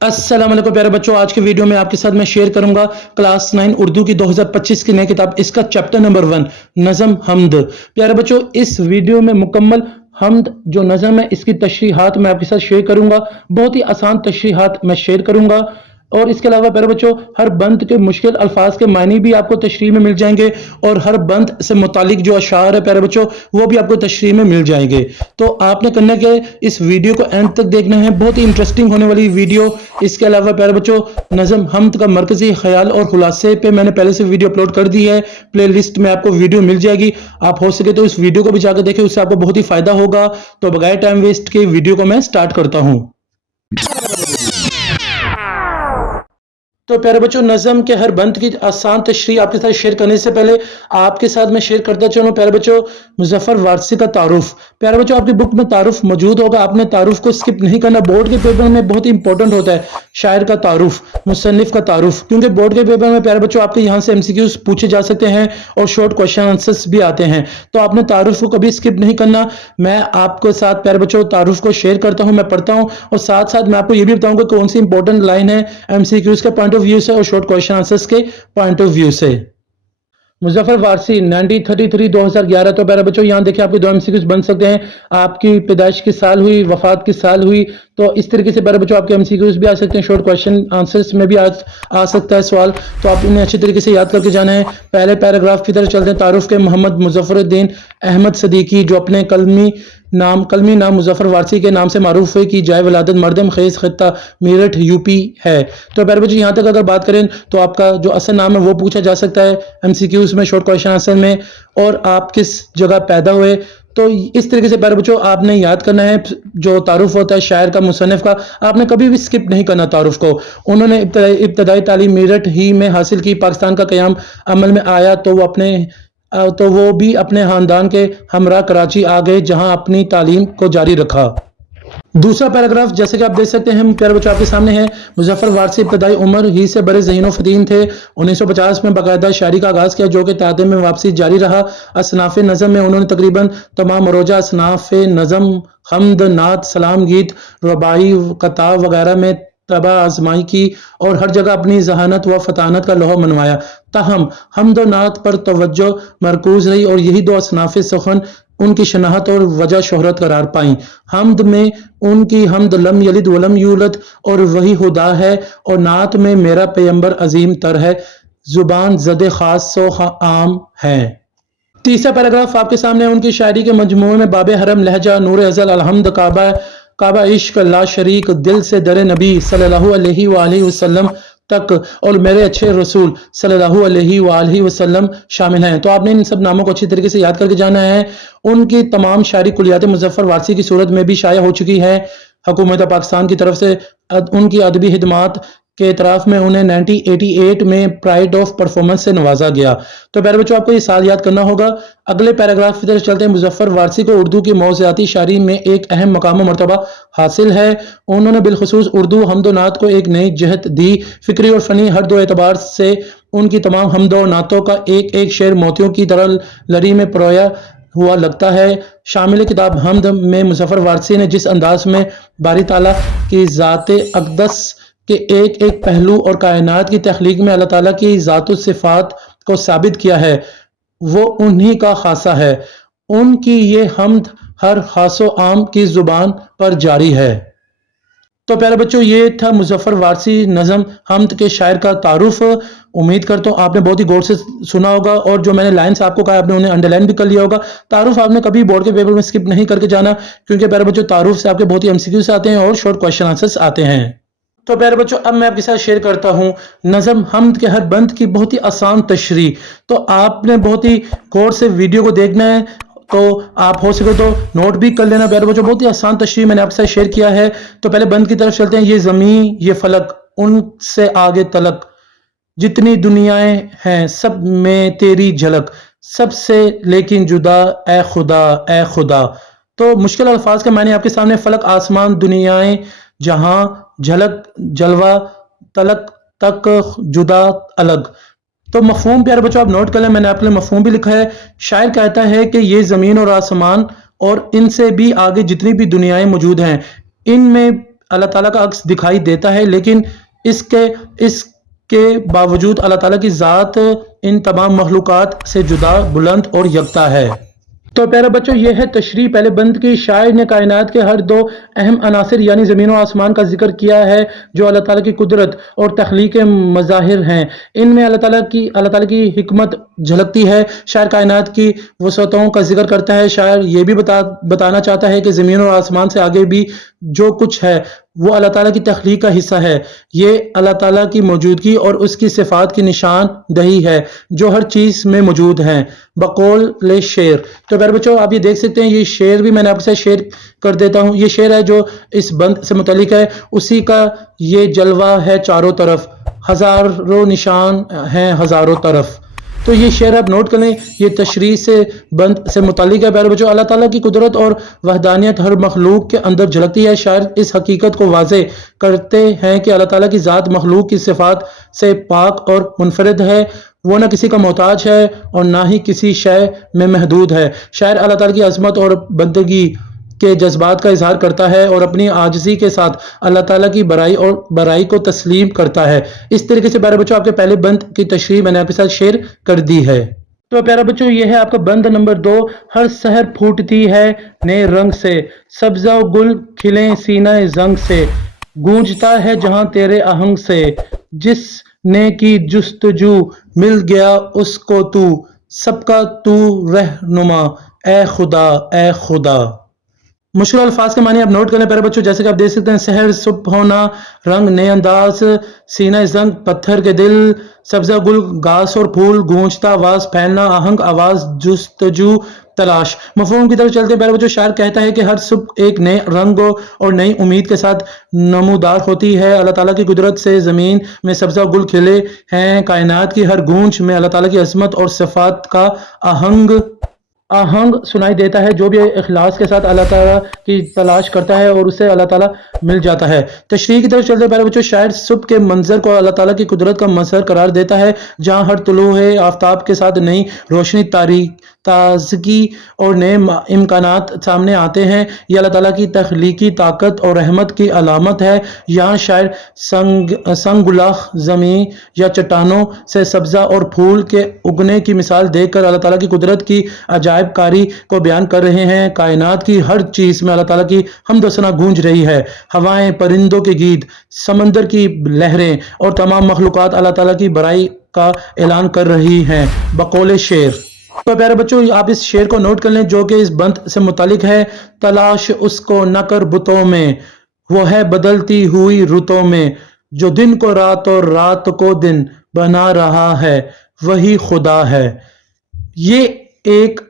अस्सलाम वालेकुम प्यारे बच्चों, आज के वीडियो में आपके साथ मैं शेयर करूंगा क्लास 9 उर्दू की 2025 की नई किताब, इसका चैप्टर नंबर 1 नज़म हमद। प्यारे बच्चों, इस वीडियो में मुकम्मल हमद जो नज़म है इसकी तशरीहात मैं आपके साथ शेयर करूंगा। बहुत ही आसान तशरीहात मैं शेयर करूंगा और इसके अलावा प्यारे बच्चों हर बंद के मुश्किल अल्फाज के मानी भी आपको तशरीह में मिल जाएंगे और हर बंद से मुतालिक जो अशार है प्यारे बच्चों वो भी आपको तशरीह में मिल जाएंगे। तो आपने करना है कि इस वीडियो को एंड तक देखना है, बहुत ही इंटरेस्टिंग होने वाली वीडियो। इसके अलावा प्यारे बच्चों नज़म हमद का मरकजी ख्याल और खुलासे पे मैंने पहले से वीडियो अपलोड कर दी है, प्ले लिस्ट में आपको वीडियो मिल जाएगी। आप हो सके तो इस वीडियो को भी जाकर देखें, उससे आपको बहुत ही फायदा होगा। तो बगैर टाइम वेस्ट के वीडियो को मैं स्टार्ट करता हूँ। तो प्यारे बच्चों नज़म के हर बंद की आसान तशरीह आपके साथ शेयर करने से पहले आपके साथ मैं शेयर करता चलूँ प्यारे बच्चों मुज़फ़्फ़र वारसी का तारुफ। प्यारे बच्चों आपकी बुक में तारुफ मौजूद होगा, आपने तारुफ को स्किप नहीं करना। बोर्ड के पेपर में बहुत ही इंपॉर्टेंट होता है शायर का तारुफ, मुसन्निफ का तारुफ, क्योंकि बोर्ड के पेपर में प्यारे बच्चों आपके यहाँ से MCQs पूछे जा सकते हैं और शॉर्ट क्वेश्चन आंसर्स भी आते हैं। तो आपने तारुफ को कभी स्किप नहीं करना। मैं आपके साथ प्यारे बच्चों तारुफ को शेयर करता हूँ, मैं पढ़ता हूँ और साथ साथ मैं आपको ये भी बताऊंगा कौन सी इंपॉर्टेंट लाइन है MCQs के पॉइंट ऑफ व्यू से और शॉर्ट क्वेश्चन आंसर्स के पॉइंट ऑफ व्यू से। मुज़फ़्फ़र वारसी 1933 2011। तो प्यारे बच्चों यहाँ देखिए आपके दो MCQs बन सकते हैं, आपकी पैदाइश की साल हुई, वफात की साल हुई। तो इस तरीके से प्यारे बच्चों आपके MCQs भी आ सकते हैं, शॉर्ट क्वेश्चन आंसर्स में भी आ सकता है सवाल। तो आप उन्हें अच्छी तरीके से याद करके जाना है। पहले पैराग्राफ की तरफ चलते हैं। तारुफ के मोहम्मद मुज़फ़्फ़रुद्दीन अहमद सदीकी जो अपने कलमी नाम मुज़फ़्फ़र वारसी के नाम से मारूफ है कि जाए वलादत मर्दम खेस खत्ता मेरठ यूपी है। तो प्यारे बच्चों यहाँ तक अगर बात करें तो आपका जो असल नाम है वो पूछा जा सकता है MCQs में, शॉर्ट क्वेश्चन आंसर में, और आप किस जगह पैदा हुए। तो इस तरीके से प्यारे बच्चों आपने याद करना है। जो तारुफ होता है शायर का, मुसन्निफ का, आपने कभी भी स्किप नहीं करना तारुफ को। उन्होंने इब्तदाई तालीम मेरठ ही में हासिल की। पाकिस्तान का क़याम अमल में आया तो वो भी अपने खानदान के हमरा कराची आ गए, जहां अपनी तालीम को जारी रखा। दूसरा पैराग्राफ जैसे कि आप देख सकते हैं प्यारे बच्चों आपके सामने है। मुज़फ़्फ़र वारसी इब्तदाई उम्र ही से बड़े ज़हीन व फ़तीन थे। 1950 में बाकायदा शायरी का आगाज़ किया जो कि तादे में वापसी जारी रहा। असनाफ़े नज़म में उन्होंने तकरीबन तमाम मरोजा असनाफ़े नज़म, हमद, नात, सलाम गीत, रबाई, कताब वगैरह में तबा आजमाई की और हर जगह अपनी जहानत व फतानत का लोहा मनवाया। ताहम हमद नात पर तवज्जो मरकूज रही और यही दो असनाफ़े सुखन उनकी शनाहत और वजह शोहरत करार पाई। हमद में उनकी हमद लम यलिद वलम यूलद और वही खुदा है, और नात में मेरा पैगंबर अजीम तर है, जुबान ज़द खास सो आम है। तीसरा पैराग्राफ आपके सामने है। उनकी शायरी के मजमूए में बाबे हरम लहजा, नूर अज़ल, अलहम्द, काबा इश्क, ला शरीक, दिल से दरे नबी सल्लल्लाहु अलैहि वसल्लम तक और मेरे अच्छे रसूल सल्लल्लाहु अलैहि वसल्लम शामिल हैं। तो आपने इन सब नामों को अच्छी तरीके से याद करके जाना है। उनकी तमाम शायरी कुलियात मुज़फ़्फ़र वारसी की सूरत में भी शाया हो चुकी है। हुकूमत पाकिस्तान की तरफ से उनकी अदबी खिदमात के इतराफ़ में उन्हें 1988 में प्राइड ऑफ परफॉर्मेंस से नवाजा गया। तो प्यारे बच्चों आपको ये साल याद करना होगा। अगले पैराग्राफ की तरफ चलते हैं। मुज़फ़्फ़र वारसी को उर्दू की मौज़ूआती शायरी में एक अहम मकाम मर्तबा हासिल है। उन्होंने बिलखुसूस उर्दू हमदो नात को एक नई जहत दी। फ़िक्री और फ़नी हर दो एतबार से उनकी तमाम हमदो नातों का एक एक शेर मोतियों की तरह लड़ी में परोया हुआ लगता है। शामिल किताब हमद में मुज़फ़्फ़र वारसी ने जिस अंदाज में बारी ताला की ज़ात अक़दस के एक एक पहलू और कायनात की तख्लीक में अल्लाह ताला की ज़ात सिफ़ात को साबित किया है, वो उन्हीं का खासा है। उनकी ये हमद हर खासो आम की ज़ुबान पर जारी है। तो प्यारे बच्चों ये था मुज़फ़्फ़र वारसी नज़म हमद के शायर का तारुफ। उम्मीद करता हूँ आपने बहुत ही गौर से सुना होगा और जो मैंने लाइन्स आपको कहा आपने उन्हें अंडरलाइन भी कर लिया होगा। तारुफ आपने कभी बोर्ड के पेपर में स्किप नहीं करके जाना, क्योंकि प्यारे बच्चों तारुफ से आपके बहुत ही MCQs आते हैं और शॉर्ट क्वेश्चन आंसर्स आते हैं। तो प्यारे बच्चों अब मैं आपके साथ शेयर करता हूँ नज़म हमद के हर बंद की बहुत ही आसान तशरीह। तो आपने बहुत ही गौर से वीडियो को देखना है, तो आप हो सके तो नोट भी कर लेना। प्यारे बच्चों बहुत ही आसान तशरीह मैंने आपके साथ शेयर किया है। तो पहले बंद की तरफ चलते हैं। ये ज़मीन ये फलक उनसे आगे तलक, जितनी दुनियाएं हैं सब में तेरी झलक, सबसे लेकिन जुदा ए खुदा ए खुदा। तो मुश्किल अल्फाज का मैंने आपके सामने फलक आसमान, दुनियाएं, जहां, झलक, जलवा, तलक, तक, जुदा, अलग। तो मफहूम प्यारे बच्चों आप नोट कर लें, मैंने आपके लिए मफहूम भी लिखा है। शायर कहता है कि ये ज़मीन और आसमान और इनसे भी आगे जितनी भी दुनियाएं मौजूद हैं, इनमें अल्लाह ताला का अक्स दिखाई देता है, लेकिन इसके बावजूद अल्लाह ताला की ज़ात इन तमाम मखलूक़ात से जुदा, बुलंद और यकता है। तो प्यारे बच्चों, यह है तशरीह पहले बंद की। शायर ने कायनात के हर दो अहम अनासिर यानी ज़मीन और आसमान का जिक्र किया है जो अल्लाह ताला की कुदरत और तख्लीक के मज़ाहिर हैं। इनमें अल्लाह ताला की हिकमत झलकती है। शायर कायनात की वसअतों का जिक्र करता है। शायर ये भी बताना चाहता है कि ज़मीन और आसमान से आगे भी जो कुछ है वो अल्लाह ताला की तख्लीक का हिस्सा है। ये अल्लाह ताला की मौजूदगी और उसकी सिफ़ात की निशानदही है जो हर चीज़ में मौजूद हैं। बकौल शेर। तो प्यारे बच्चों, आप ये देख सकते हैं, ये शेर भी मैंने आपके साथ शेयर कर देता हूँ। ये शेर है जो इस बंद से मुतल्लिक है, उसी का ये जलवा है चारों तरफ, हज़ारों निशान हैं हज़ारों तरफ। तो ये शेर आप नोट कर लें, ये तशरीह से बंद से मुतालिक है। प्यारे बच्चों, अल्लाह ताला की कुदरत और वहदानियत हर मखलूक के अंदर झलकती है। शायर इस हकीकत को वाज़े करते हैं कि अल्लाह ताला की ज़ात मखलूक की सिफ़ात से पाक और मुनफरिद है। वो ना किसी का मोहताज है और ना ही किसी शय में महदूद है। शायर अल्लाह ताला की अज़मत और बंदगी के जज्बात का इजहार करता है और अपनी आजिज़ी के साथ अल्लाह ताला की बराई को तस्लीम करता है। इस तरीके से प्यारे बच्चों, आपके पहले बंद की तशरीह मैंने आपके साथ शेयर कर दी है। तो प्यारे बच्चों, ये है आपका बंद नंबर 2। हर सहर फूटती है नए रंग से, सब्ज़ा गुल खिले सीना जंग से, गूंजता है जहां तेरे आहंग से, जिसने की जुस्तजू मिल गया उसको तू, सबका तू रहनुमा ए खुदा ए खुदा। मुश्किल अल्फाज के मानी आप नोट कर लें प्यारे बच्चों। जैसे कि आप देख सकते हैं, शहर सुबह होना, रंग नए अंदाज, सीना जंग पत्थर के दिल, सब्जा गुल घास और फूल, गूंजता आवाज, फैलना आहंग आवाज, जुस्तजू तलाश। मफहूम की तरफ चलते हैं प्यारे बच्चों। शायर कहता है कि हर सुबह एक नए रंग और नई उम्मीद के साथ नमूदार होती है। अल्लाह ताला की कुदरत से ज़मीन में सब्जा गुल खिले हैं। कायनात की हर गूंज में अल्लाह ताला की अज़मत और सिफ़ात का आहंग सुनाई देता है। जो भी इखलास के साथ अल्लाह ताला की तलाश करता है और उसे अल्लाह ताला मिल जाता है। तशरीह की तरफ चलते हैं प्यारे बच्चों। शायर सुबह के मंजर को अल्लाह ताला की कुदरत का मंजर करार देता है, जहाँ हर तुलू है आफ्ताब के साथ नई रोशनी, ताजगी और नए इम्कानात सामने आते हैं। ये अल्लाह ताला की तख्लीकी ताकत और रहमत की अलामत है। यहाँ शायर संगुलाख ज़मीं या चट्टानों से सब्ज़ा और फूल के उगने की मिसाल देकर अल्लाह ताला की कुदरत की अजायब कारी को बयान कर रहे हैं। कायनात की हर चीज़ में अल्लाह ताला की हम्द व सना गूंज रही है। हवाएं, परिंदों के गीत, समंदर की लहरें और तमाम मखलूक़ात अल्लाह ताला की बड़ाई का ऐलान कर रही हैं। बकौल शेर। तो प्यारे बच्चों, आप इस शेर को नोट कर लें जो कि इस बंद से मुतालिक है। तलाश उसको न कर बुतों में, वो है बदलती हुई रुतों में, जो दिन को रात और रात को दिन बना रहा है, वही खुदा है। ये एक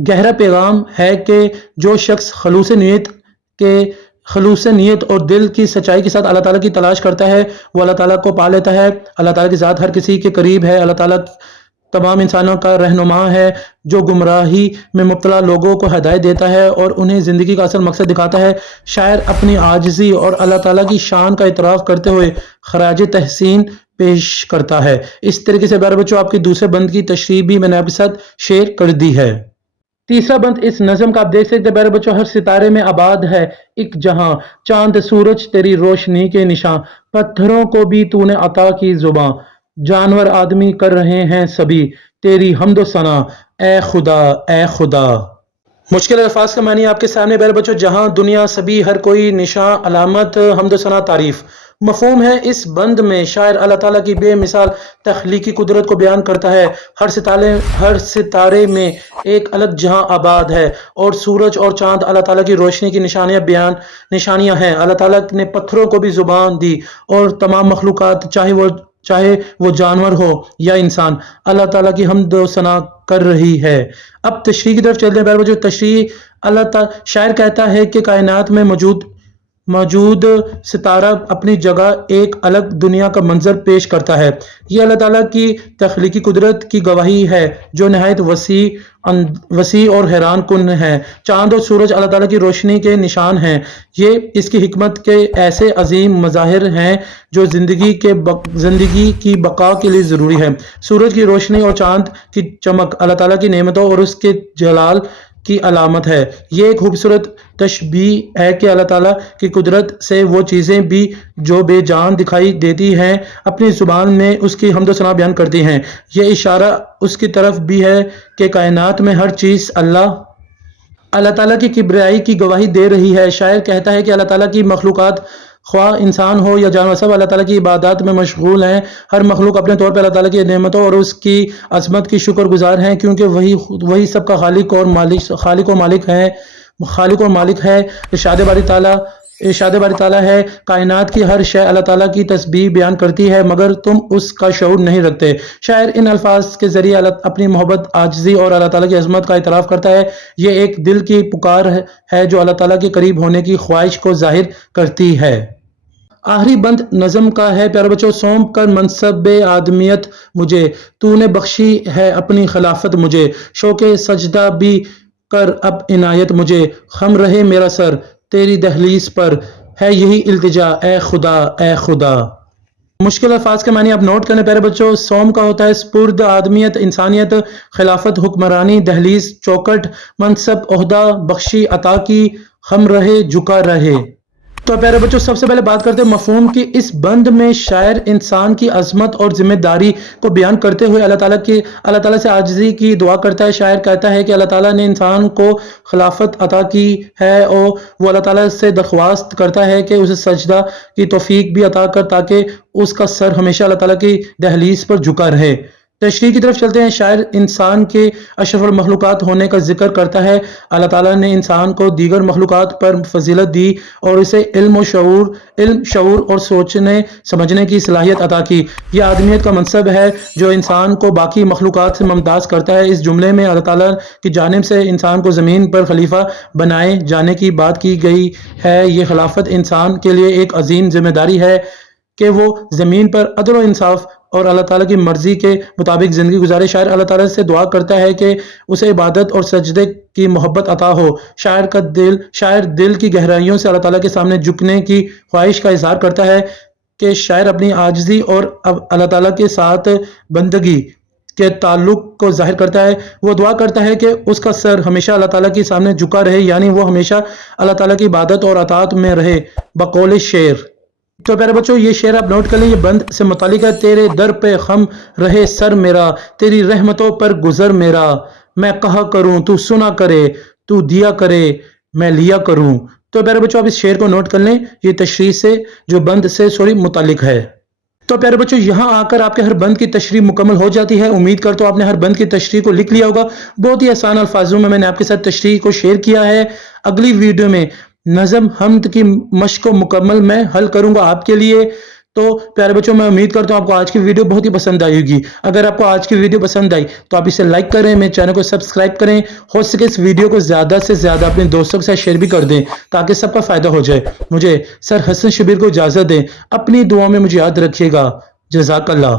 गहरा पैगाम है कि जो शख्स खलूस नियत और दिल की सच्चाई के साथ अल्लाह ताला की तलाश करता है, वो अल्लाह ताला को पा लेता है। अल्लाह ताला की ज़ात हर किसी के करीब है। अल्लाह ताला तमाम इंसानों का रहनुमा है, जो गुमराही में मुब्तला लोगों को हिदायत देता है और उन्हें ज़िंदगी का असल मकसद दिखाता है। शायर अपनी आजिज़ी और अल्लाह ताला की शान का इतराफ़ करते हुए खराज तहसीन पेश करता है। इस तरीके से प्यारे बच्चों, आपकी दूसरे बंद की तशरीह भी मैंने आपके साथ शेयर कर दी है। तीसरा बंद इस नज़म का आप देख सकते हैं प्यारे बच्चों। हर सितारे में आबाद है एक जहां, चांद सूरज तेरी रोशनी के निशान, पत्थरों को भी तूने अता की जुबां, जानवर आदमी कर रहे हैं सभी तेरी हम्द व सना ए खुदा ए खुदा। मुश्किल अल्फाज का मानी आपके सामने प्यारे बच्चों। जहां दुनिया सभी हर कोई निशा अलामत हम्द व सना तारीफ। मफहूम है इस बंद में शायर अल्लाह ताला की बेमिसाल तख्लीकी कुदरत को बयान करता है। हर सितारे में एक अलग जहां आबाद है और सूरज और चांद अल्लाह ताला की रोशनी की निशानियां हैं। अल्लाह ताला ने पत्थरों को भी जुबान दी और तमाम मखलूक़ात, चाहे वो जानवर हो या इंसान, अल्लाह ताला की हम्द व सना कर रही है। अब तशरीह की तरफ चलते हैं प्यारे बच्चों। तशरीह शायर कहता है कि कायनात में मौजूद सितारा अपनी जगह एक अलग दुनिया का मंजर पेश करता है। ये अल्लाह ताला की तख्लीकी कुदरत की गवाही है जो नहायत वसी और हैरान कुन है। चांद और सूरज अल्लाह ताला की रोशनी के निशान हैं। ये इसकी हिकमत के ऐसे अजीम मज़ाहिर हैं जो ज़िंदगी की बका के लिए ज़रूरी है। सूरज की रोशनी और चांद की चमक अल्लाह ताला की नेमतों और उसके जलाल کی علامت ہے۔ یہ ایک خوبصورت تشبیہ ہے کہ اللہ تعالیٰ کی قدرت سے وہ چیزیں بھی جو بے جان دکھائی دیتی ہیں اپنی زبان میں اس کی حمد و ثنا بیان کرتی ہیں۔ یہ اشارہ اس کی طرف بھی ہے کہ کائنات میں ہر چیز اللہ تعالیٰ کی کبریائی کی گواہی دے رہی ہے۔ شاعر کہتا ہے کہ اللہ تعالیٰ کی مخلوقات خواہ انسان ہو یا جانور سب اللہ تعالیٰ کی عبادات میں مشغول ہیں۔ ہر مخلوق اپنے طور پر اللہ تعالیٰ کی نعمتوں اور اس کی عظمت کی شکر گزار ہیں، کیونکہ وہی سب کا خالق اور مالک ہے۔ ارشاد باری تعالیٰ ہے، کائنات کی ہر شے اللہ تعالیٰ کی تسبیح بیان کرتی ہے مگر تم اس کا شعور نہیں رکھتے۔ شاعر ان الفاظ کے ذریعے اپنی محبت، عاجزی اور اللہ تعالیٰ کی عظمت کا اعتراف کرتا ہے۔ یہ ایک دل کی پکار ہے جو اللہ تعالیٰ کے قریب ہونے کی خواہش کو ظاہر کرتی ہے۔ آخری بند نظم کا ہے۔ پیارے بچوں، سونپ کر منصب آدمیت مجھے، تو نے بخشی ہے اپنی خلافت مجھے، شوق سجدہ بھی کر اب عنایت مجھے، خم رہے میرا سر تیری دہلیز پر، ہے یہی التجا اے خدا اے خدا۔ مشکل الفاظ کے معنی آپ نوٹ کرنے پیارے بچوں۔ سوم کا ہوتا ہے سپرد، آدمیت انسانیت، خلافت حکمرانی، دہلیز چوکٹ، منصب عہدہ، بخشی عطا کی، خم رہے جھکا رہے۔ تو پیارے بچوں، سب سے پہلے بات کرتے ہیں مفہوم کی۔ اس بند میں شاعر انسان کی عظمت اور ذمہ داری کو بیان کرتے ہوئے اللہ تعالیٰ سے عاجزی کی دعا کرتا ہے۔ شاعر کہتا ہے کہ اللہ تعالیٰ نے انسان کو خلافت عطا کی ہے اور وہ اللہ تعالیٰ سے درخواست کرتا ہے کہ اسے سجدہ کی توفیق بھی عطا کر تاکہ اس کا سر ہمیشہ اللہ تعالیٰ کی دہلیز پر جھکا رہے۔ تشریح کی طرف چلتے ہیں۔ شاعر انسان کے اشرف المخلوقات ہونے کا ذکر کرتا ہے۔ اللہ تعالیٰ نے انسان کو دیگر مخلوقات پر فضیلت دی اور اسے علم، شعور اور سوچنے سمجھنے کی صلاحیت عطا کی۔ یہ آدمیت کا منصب ہے جو انسان کو باقی مخلوقات سے ممتاز کرتا ہے۔ اس جملے میں اللہ تعالیٰ کی جانب سے انسان کو زمین پر خلیفہ بنائے جانے کی بات کی گئی ہے۔ یہ خلافت انسان کے لیے ایک عظیم ذمہ داری ہے کہ وہ زمین پر عدل و انصاف اور اللہ تعالیٰ کی مرضی کے مطابق زندگی گزارے۔ شاعر اللہ تعالیٰ سے دعا کرتا ہے کہ اسے عبادت اور سجدے کی محبت عطا ہو۔ شاعر دل کی گہرائیوں سے اللہ تعالیٰ کے سامنے جھکنے کی خواہش کا اظہار کرتا ہے کہ شاعر اپنی عاجزی اور اللہ تعالیٰ کے ساتھ بندگی کے تعلق کو ظاہر کرتا ہے۔ وہ دعا کرتا ہے کہ اس کا سر ہمیشہ اللہ تعالیٰ کے سامنے جھکا رہے، یعنی وہ ہمیشہ اللہ تعالیٰ کی عبادت اور اطاعت میں رہے۔ بقول شعر، تو پیارے بچوں یہ شعر آپ نوٹ کر لیں، یہ بند سے متعلق ہے۔ تیرے در پہ خم رہے سر میرا، تیری رحمتوں پر گزر میرا، میں کہا کروں تو سنا کرے، تو دیا کرے میں لیا کروں۔ تو پیارے بچوں آپ اس شعر کو نوٹ کر لیں، یہ تشریح سے جو بند سے متعلق ہے۔ تو پیارے بچوں یہاں آ کر آپ کے ہر بند کی تشریح مکمل ہو جاتی ہے۔ امید کرتا ہوں آپ نے ہر بند کی تشریح کو لکھ لیا ہوگا۔ بہت ہی آسان الفاظوں میں نے آپ کے ساتھ تشریح کو شیئر کیا ہے۔ اگلی ویڈیو میں نظم حمد کی مشق کو مکمل میں حل کروں گا آپ کے لیے۔ تو پیارے بچوں میں امید کرتا ہوں آپ کو آج کی ویڈیو بہت ہی پسند آئی ہوگی۔ اگر آپ کو آج کی ویڈیو پسند آئی تو آپ اسے لائک کریں، میرے چینل کو سبسکرائب کریں، ہو سکے اس ویڈیو کو زیادہ سے زیادہ اپنے دوستوں کے ساتھ شیئر بھی کر دیں تاکہ سب کا فائدہ ہو جائے۔ مجھے سر حسن شبیر کو اجازت دیں، اپنی دعاؤں میں مجھے یاد رکھیے گا۔ جزاک اللہ۔